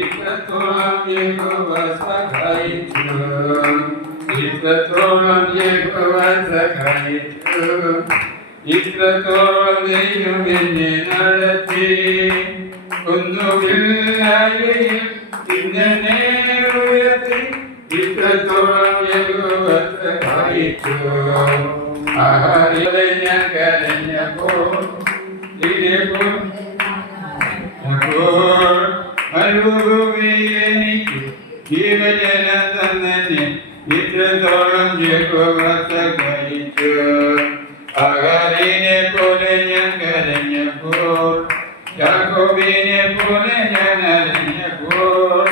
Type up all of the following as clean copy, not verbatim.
ഇത്രത്തോളം യഹോവ സഹായിച്ചു, ഇത്രത്തോളം യഹോവ സഹായിച്ചു, ഇത്രത്തോളം ദൈവം എന്നെ നടത്തി. ഒന്നുമില്ലായ്മയിൽ ഇന്നെ ഉയർത്തി, ഇത്രത്തോളം യഹോവ സഹായിച്ചു. ഞാൻ കരഞ്ഞപ്പോൾ എനിക്ക് ജീവജലം തന്നെ ഇത്രത്തോളം യഹോവ സഹായിച്ചു. അഹാരിനെ പോലെ ഞാൻ കരഞ്ഞപ്പോൾ, യാക്കോബിനെ പോലെ ഞാൻ അറിഞ്ഞപ്പോൾ,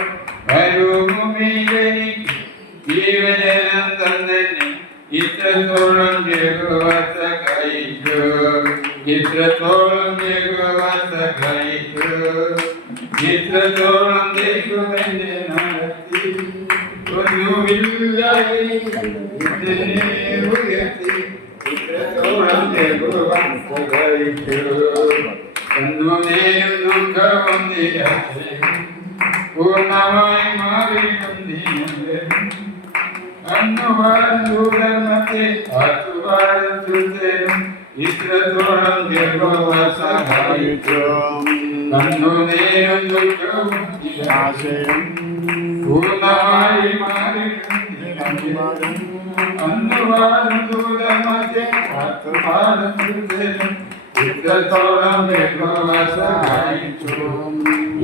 മരുഭൂമിയിൽ എനിക്ക് ജീവജലം തന്നെ ഇത്രത്തോളം യഹോവ സഹായിച്ചു, ഇത്രത്തോളം യഹോവ സഹായിച്ചു, ഇത്രത്തോളം ദൈവം എന്നെ നടത്തി. ഒന്നുമില്ലായ്മയിൽ ഉയർത്തി, ഇത്രത്തോളം യഹോവ സഹായിച്ചു. എന്നു നേരും ദുഃഖവും നിരാശയും പൂർണ്ണമായി മാറിയൊന്നിനുണ്ട്. അന്നുവാഴൂടമത്തെ ആറ്റുവാഴും ഇത്രത്തോളം യഹോവ സഹായിച്ചു. കണ്ണു നേരും ദുഃഖവും നിരാശയും പൂർണ്ണമായി മാറിയൊന്നിനുണ്ട്. അന്നുവാഴൂടമത്തെ ആറ്റുവാഴും ഇത്രത്തോളം യഹോവ സഹായിച്ചു,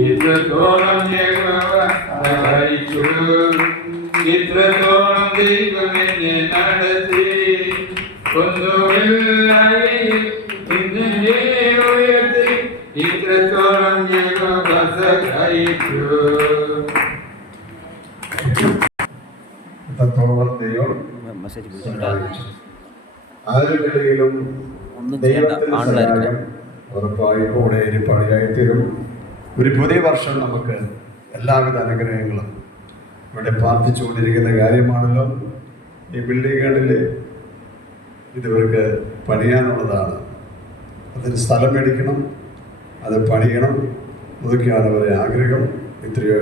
ഇത്രത്തോളം യഹോവ സഹായിച്ചു, ഇത്രത്തോളം ദൈവം എന്നെ നടത്തി. ഒന്നുമില്ലായ്മയിൽ ഇന്നെ ഉയർത്തി, ഇത്രത്തോളം യഹോവ സഹായിച്ചു. ഇത്രത്തോളം ദൈവം ആരുടെയും ഉറപ്പായും കൂടെ പണിയായി തീരും. ഒരു പുതിയ വർഷം നമുക്ക് എല്ലാവിധ അനുഗ്രഹങ്ങളും ഇവിടെ പ്രാർത്ഥിച്ചുകൊണ്ടിരിക്കുന്ന കാര്യമാണല്ലോ. ഈ ബിൽഡിങ്ങുകളിൽ ഇവർക്ക് പണിയാനുള്ളതാണ്. അതിന് സ്ഥലം മേടിക്കണം, അത് പണിയണം, അതൊക്കെയാണ് അവരുടെ ആഗ്രഹം. എത്രയോ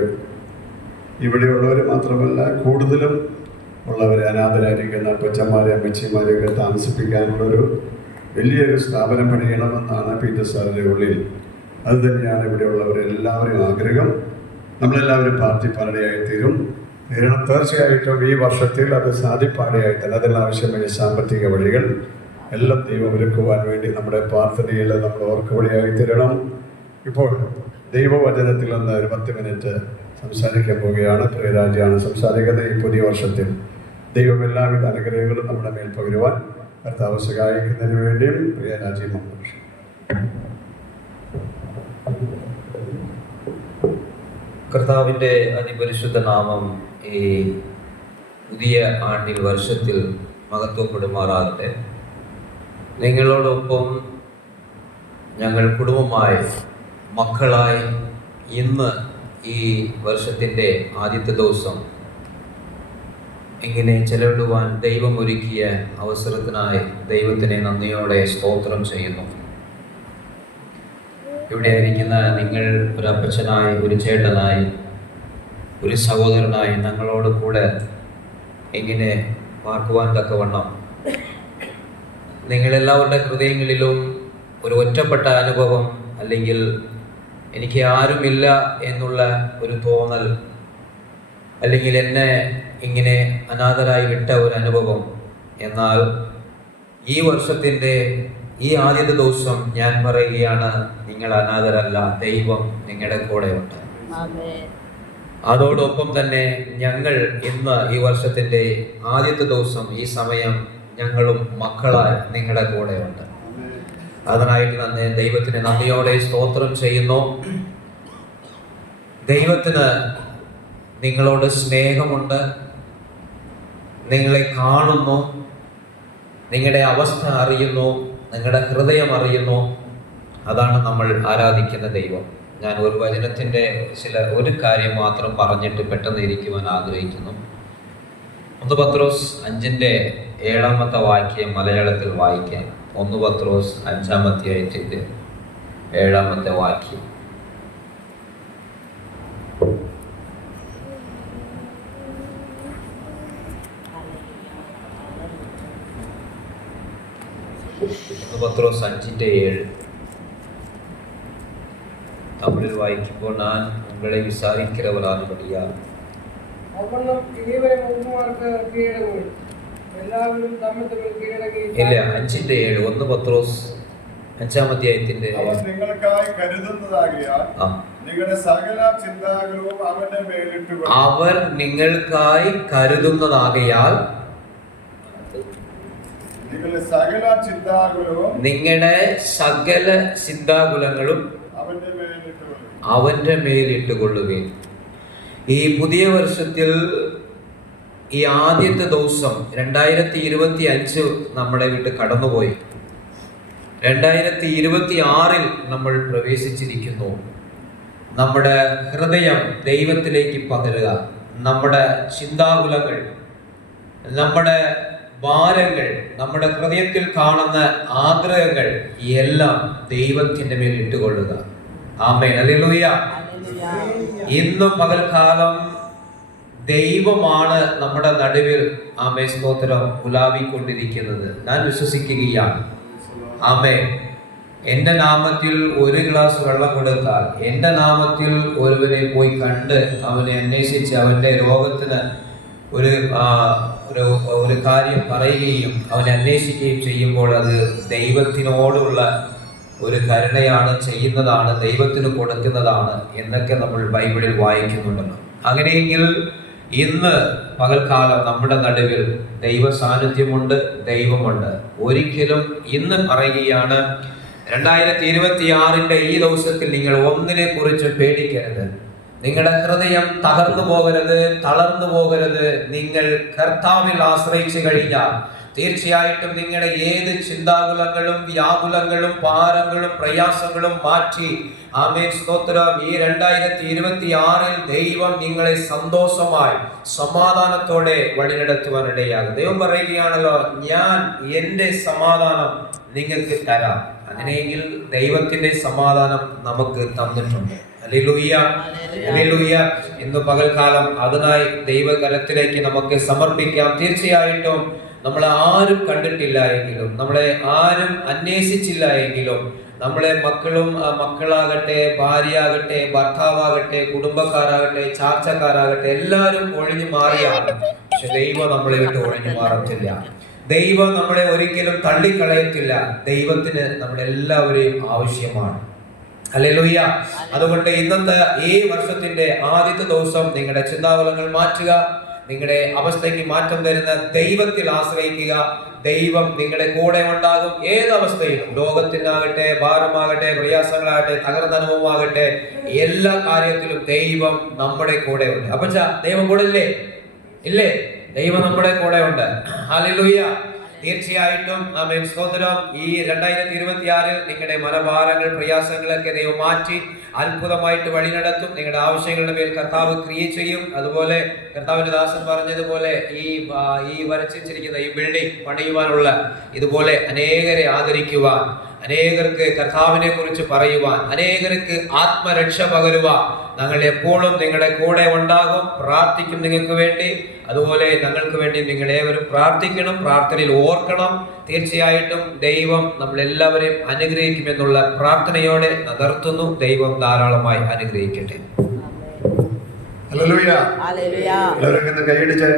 ഇവിടെയുള്ളവർ മാത്രമല്ല, കൂടുതലും ഉള്ളവരെ അനാഥരായിരിക്കുന്ന കൊച്ചന്മാരെ അമ്മച്ചിമാരെയൊക്കെ താമസിപ്പിക്കാനുള്ളൊരു വലിയൊരു സ്ഥാപനം പണിയണമെന്നാണ് പീറ്റർ സാറിൻ്റെ ഉള്ളിൽ. അത് തന്നെയാണ് ഇവിടെയുള്ളവരെല്ലാവരും ആഗ്രഹം. നമ്മളെല്ലാവരും പാർട്ടി പാടയായിത്തീരും. തീർച്ചയായിട്ടും ഈ വർഷത്തിൽ അത് സാധിപ്പാടയായിത്തന്നെ അതിനാവശ്യമായ സാമ്പത്തിക വഴികൾ എല്ലാം ദൈവം ഒരുക്കുവാൻ വേണ്ടി നമ്മുടെ പ്രാർത്ഥനയിൽ നമ്മൾ ഓർക്കുവഴിയായി തീരണം. ഇപ്പോൾ ദൈവവചനത്തിൽ നിന്ന് ഒരു 10 മിനിറ്റ് സംസാരിക്കാൻ പോവുകയാണ്. പ്രിയരാജിയാണ് സംസാരിക്കുന്നത്. ഈ പുതിയ വർഷത്തിൽ ദൈവം എല്ലാവിധ അനുഗ്രഹങ്ങളും നമ്മുടെ മേൽ പകരുവാൻ കർത്താവ് സഹായിക്കുന്നതിന് വേണ്ടിയും പ്രിയരാജി മഹർഷി. കർത്താവിൻ്റെ അതിപരിശുദ്ധ നാമം ഈ പുതിയ ആണ്ടിൽ വർഷത്തിൽ മഹത്വപ്പെടുമാറാകട്ടെ. നിങ്ങളോടൊപ്പം ഞങ്ങൾ കുടുംബമായി മക്കളായി ഇന്ന് ഈ വർഷത്തിൻ്റെ ആദ്യത്തെ ദിവസം ഇങ്ങനെ ചെലവിടുവാൻ ദൈവം ഒരുക്കിയ അവസരത്തിനായി ദൈവത്തിനെ നന്ദിയോടെ സ്തോത്രം ചെയ്യുന്നു. ഇവിടെ ആയിരിക്കുന്ന നിങ്ങൾ ഒരു അപ്പച്ചനായി, ഒരു ചേട്ടനായി, ഒരു സഹോദരനായി ഞങ്ങളോട് കൂടെ ഇങ്ങനെ പാർക്കുവാൻ തക്കവണ്ണം നിങ്ങളെല്ലാവരുടെ ഹൃദയങ്ങളിലും ഒരു ഒറ്റപ്പെട്ട അനുഭവം, അല്ലെങ്കിൽ എനിക്ക് ആരുമില്ല എന്നുള്ള ഒരു തോന്നൽ, അല്ലെങ്കിൽ എന്നെ ഇങ്ങനെ അനാഥരായി വിട്ട ഒരു അനുഭവം. എന്നാൽ ഈ വർഷത്തിൻ്റെ ഈ ആദ്യത്തെ ദിവസം ഞാൻ പറയുകയാണ്, നിങ്ങൾ അനാഥരല്ല, ദൈവം നിങ്ങളുടെ കൂടെ ഉണ്ട്. അതോടൊപ്പം തന്നെ ഞങ്ങൾ ഇന്ന് ഈ വർഷത്തിൻ്റെ ആദ്യത്തെ ദിവസം ഈ സമയം ഞങ്ങളും മക്കളായി നിങ്ങളുടെ കൂടെ ഉണ്ട്. അതിനായിട്ട് തന്നെ ദൈവത്തിന് നന്ദിയോടെ സ്തോത്രം ചെയ്യുന്നു. ദൈവത്തിന് നിങ്ങളോട് സ്നേഹമുണ്ട്, നിങ്ങളെ കാണുന്നു, നിങ്ങളുടെ അവസ്ഥ അറിയുന്നു, നിങ്ങളുടെ ഹൃദയം അറിയുന്നു. അതാണ് നമ്മൾ ആരാധിക്കുന്ന ദൈവം. ഞാൻ ഒരു വചനത്തിൻ്റെ ഒരു കാര്യം മാത്രം പറഞ്ഞിട്ട് പെട്ടെന്ന് ഇരിക്കുവാൻ ആഗ്രഹിക്കുന്നു. 1 പത്രോസ് 5:7 വാക്യം മലയാളത്തിൽ വായിക്കാം. 1 പത്രോസ് 5 അധ്യായത്തിൻ്റെ 7-ാമത്തെ വാക്യം. പത്രോസ് 5:7 തമിഴിൽ വായിക്കുമ്പോൾ ഞാൻ ഉങ്ങളെ വിസാരിக்கிறவரானபடியால் ഇല്ല 5:7 1 പത്രോസ് 5-ാം അധ്യായത്തിന്റെ അവർ നിങ്ങൾക്കായി കരുതുന്നതാകിയാൽ നിങ്ങളുടെ സകല ചിന്താകുലവും അവന്റെ മേലിട്ടുകൊള്ളുവിൻ. അവർ നിങ്ങൾക്കായി കരുതുന്നതാകയാൽ നിങ്ങളുടെ സകല ചിന്താകുലങ്ങളും അവന്റെ മേലിട്ടുകൊള്ളുവിൻ. ഈ പുതിയ വർഷത്തിൽ ഈ ആദ്യത്തെ ദിവസം 2025 നമ്മളെ വിട്ട് കടന്നുപോയി. 2026 നമ്മൾ പ്രവേശിച്ചിരിക്കുന്നു. നമ്മുടെ ഹൃദയം ദൈവത്തിലേക്ക് പകരുക. നമ്മുടെ ചിന്താകുലങ്ങൾ, നമ്മുടെ ഭാരങ്ങൾ, നമ്മുടെ ഹൃദയത്തിൽ കാണുന്ന ആഗ്രഹങ്ങൾ എല്ലാം ദൈവത്തിന്റെ മേൽ ഇട്ടുകൊള്ളുക. ആമേൻ. ഹല്ലേലൂയ. ഇന്നും പകൽക്കാലം ദൈവമാണ് നമ്മുടെ നടുവിൽ ആമേൻ സ്തോത്രം ഉലാവിക്കൊണ്ടിരിക്കുന്നത്. ഞാൻ വിശ്വസിക്കുകയാണ്. ആമേൻ. എൻ്റെ നാമത്തിൽ ഒരു ഗ്ലാസ് വെള്ളം കൊടുത്താൽ, എൻ്റെ നാമത്തിൽ ഒരുവനെ പോയി കണ്ട് അവനെ അന്വേഷിച്ച് അവൻ്റെ രോഗത്തിന് ഒരു കാര്യം പറയുകയും അവനെ അന്വേഷിക്കുകയും ചെയ്യുമ്പോൾ അത് ദൈവത്തിനോടുള്ള ഒരു കരുണയാണ്, ചെയ്യുന്നതാണ്, ദൈവത്തിന് കൊടുക്കുന്നതാണ് എന്നൊക്കെ നമ്മൾ ബൈബിളിൽ വായിക്കുന്നുണ്ടല്ലോ. അങ്ങനെയെങ്കിൽ ഇന്ന് പകൽക്കാലം നമ്മുടെ നടുവിൽ ദൈവ സാന്നിധ്യമുണ്ട്, ദൈവമുണ്ട്. ഒരിക്കലും ഇന്ന് പറയുകയാണ്, 2026 ഈ ദിവസത്തിൽ നിങ്ങൾ ഒന്നിനെ കുറിച്ച് പേടിക്കരുത്. നിങ്ങളുടെ ഹൃദയം തകർന്നു പോകരുത്, തളർന്നു പോകരുത്. നിങ്ങൾ കർത്താവിൽ ആശ്രയിച്ചു കഴിഞ്ഞാൽ തീർച്ചയായിട്ടും നിങ്ങളുടെ ഏത് ചിന്താകുലങ്ങളും വ്യാകുലങ്ങളും ഭാരങ്ങളും പ്രയാസങ്ങളും മാറ്റി ആമേൻ സ്തോത്രം ഈ 2026 ദൈവം നിങ്ങളെ സന്തോഷമായി സമാധാനത്തോടെ വഴി നടത്തുവാനിടയാകും. ദൈവം പറയുകയാണല്ലോ, ഞാൻ എൻ്റെ സമാധാനം നിങ്ങൾക്ക് തരാം. അങ്ങനെയെങ്കിൽ ദൈവത്തിന്റെ സമാധാനം നമുക്ക് തന്നിട്ടുണ്ട്. Hallelujah, hallelujah. ഇന്ന് പകൽക്കാലം അതിനായി ദൈവകരത്തിലേക്ക് നമുക്ക് സമർപ്പിക്കാം. തീർച്ചയായിട്ടും നമ്മളെ ആരും കണ്ടിട്ടില്ല എങ്കിലും, നമ്മളെ ആരും അന്വേഷിച്ചില്ല എങ്കിലും, നമ്മളെ മക്കളാകട്ടെ, ഭാര്യയാകട്ടെ, ഭർത്താവാകട്ടെ, കുടുംബക്കാരാകട്ടെ, ചാർച്ചക്കാരാകട്ടെ, എല്ലാവരും ഒഴിഞ്ഞു മാറിയാണ്. പക്ഷെ ദൈവം നമ്മളെ വിട്ട് ഒഴിഞ്ഞു മാറത്തില്ല. ദൈവം നമ്മളെ ഒരിക്കലും തള്ളിക്കളയത്തില്ല. ദൈവത്തിന് നമ്മളെല്ലാവരെയും ആവശ്യമാണ്. ഹല്ലേലൂയ. അതുകൊണ്ട് ഇന്നത്തെ ഈ വർഷത്തിന്റെ ആദ്യത്തെ ദിവസം നിങ്ങളുടെ ചിന്താകുലങ്ങൾ മാറ്റുക. നിങ്ങളുടെ അവസ്ഥയ്ക്ക് മാറ്റം വരുന്ന ദൈവത്തിൽ ആശ്രയിക്കുക. ദൈവം നിങ്ങളുടെ കൂടെ ഉണ്ടാകും. ഏതവസ്ഥയിലും, ലോകത്തിനാകട്ടെ, ഭാരമാകട്ടെ, പ്രയാസങ്ങളാകട്ടെ, തകർന്ന അനുഭവമാകട്ടെ, എല്ലാ കാര്യത്തിലും ദൈവം നമ്മുടെ കൂടെ ഉണ്ട്. അപ്പൊ ദൈവം കൂടെ ഇല്ലേ? ദൈവം നമ്മുടെ കൂടെ ഉണ്ട്. ഹല്ലേലൂയ. തീർച്ചയായിട്ടും ആമേൻ സ്തോത്രം. ഈ 2026 നിങ്ങളുടെ മനഭാരങ്ങൾ, പ്രയാസങ്ങളൊക്കെ ദൈവം മാറ്റി അത്ഭുതമായിട്ട് വഴി നടത്തും. നിങ്ങളുടെ ആവശ്യങ്ങളുടെ മേൽ കർത്താവ് ക്രിയ ചെയ്യും. അതുപോലെ കർത്താവിന്റെ ദാസൻ പറഞ്ഞതുപോലെ ഈ വരച്ചിരിക്കുന്ന ഈ ബിൽഡിംഗ് പണിയുവാനുള്ള ഇതുപോലെ അനേകരെ ആദരിക്കുവാൻ, അനേകർക്ക് കർത്താവിനെ കുറിച്ച് പറയുവാൻ, അനേകർക്ക് ആത്മരക്ഷ പകരുവാൻ ഞങ്ങൾ എപ്പോഴും നിങ്ങളുടെ കൂടെ ഉണ്ടാകും. പ്രാർത്ഥിക്കും നിങ്ങൾക്ക് വേണ്ടി. അതുപോലെ ഞങ്ങൾക്ക് വേണ്ടി നിങ്ങളേവരും പ്രാർത്ഥിക്കണം, പ്രാർത്ഥനയിൽ ഓർക്കണം. തീർച്ചയായിട്ടും ദൈവം നമ്മളെല്ലാവരെയും അനുഗ്രഹിക്കുമെന്നുള്ള പ്രാർത്ഥനയോടെ നിർത്തുന്നു. ദൈവം ധാരാളമായി അനുഗ്രഹിക്കട്ടെ. ഹല്ലേലൂയ. എല്ലാവരും കൈയടിച്ച്